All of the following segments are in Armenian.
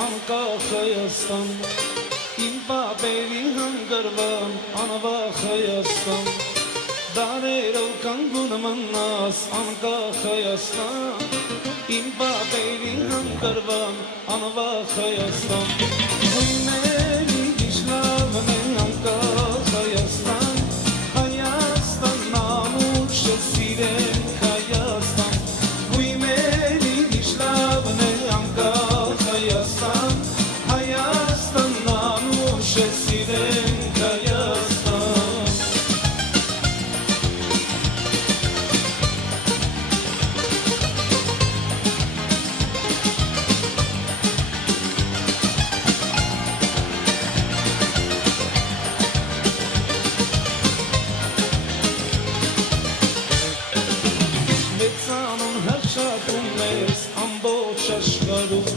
անկախ Հայաստան, իմ պապերի հանգրվան անվախ Հայաստան, դարերով կանգուն մնաս անկախ Հայաստան, իմ պապերի հանգրվան անվախ Հայաստան, հույների գիշլավն է անկախ Հայաստան, Հայաստան նամուշը սիրենք Հայաստան, հույների գիշլավն է անկախ Հայաստան, Հայաստան նամուշը սիրենք Հայաստան. Մեծանուն հրշակում ես ամբողջ աշխարհում,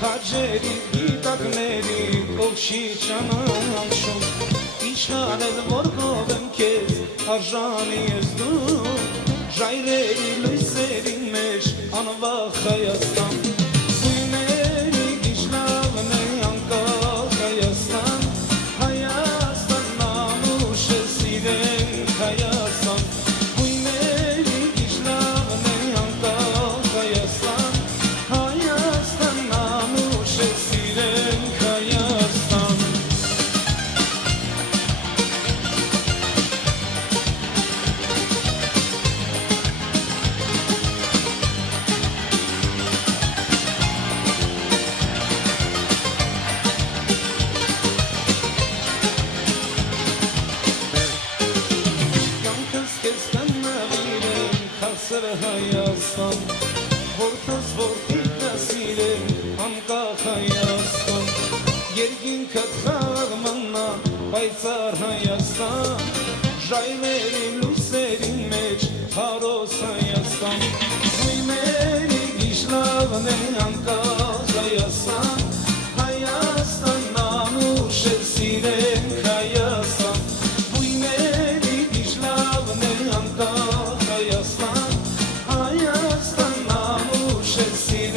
քաջերի գիտակների ով չի ճանաչում, ինչքան էլ որ գովեմ քեզ արժանի ես դու, ժայռերի լույսերի մեջ անվախ Հայաստան, հույների գիշլավն է անկախ Հայաստան, Հայաստան նամուշը սիրենք Հայաստան, հույների գիշլավն է անկախ Հայաստան, Հայաստան նամուշը սիրենք Հայաստան. Կյանքս քեզ տնավիրեմ քաղցր Հայաստան, որդս որդիդ սիրեմ անկախ Հայաստան, երկինքդ խաղ մնա պայծառ Հայաստան, ժայռերի լույսերի մեջ հարոս Հայաստան, հույների գիշլավն է անկախ Հայաստան, Հայաստան նամուշը սիրենք Հայաստան, հույների գիշլավն է անկախ Հայաստան, Հայաստան նամուշը սիրենք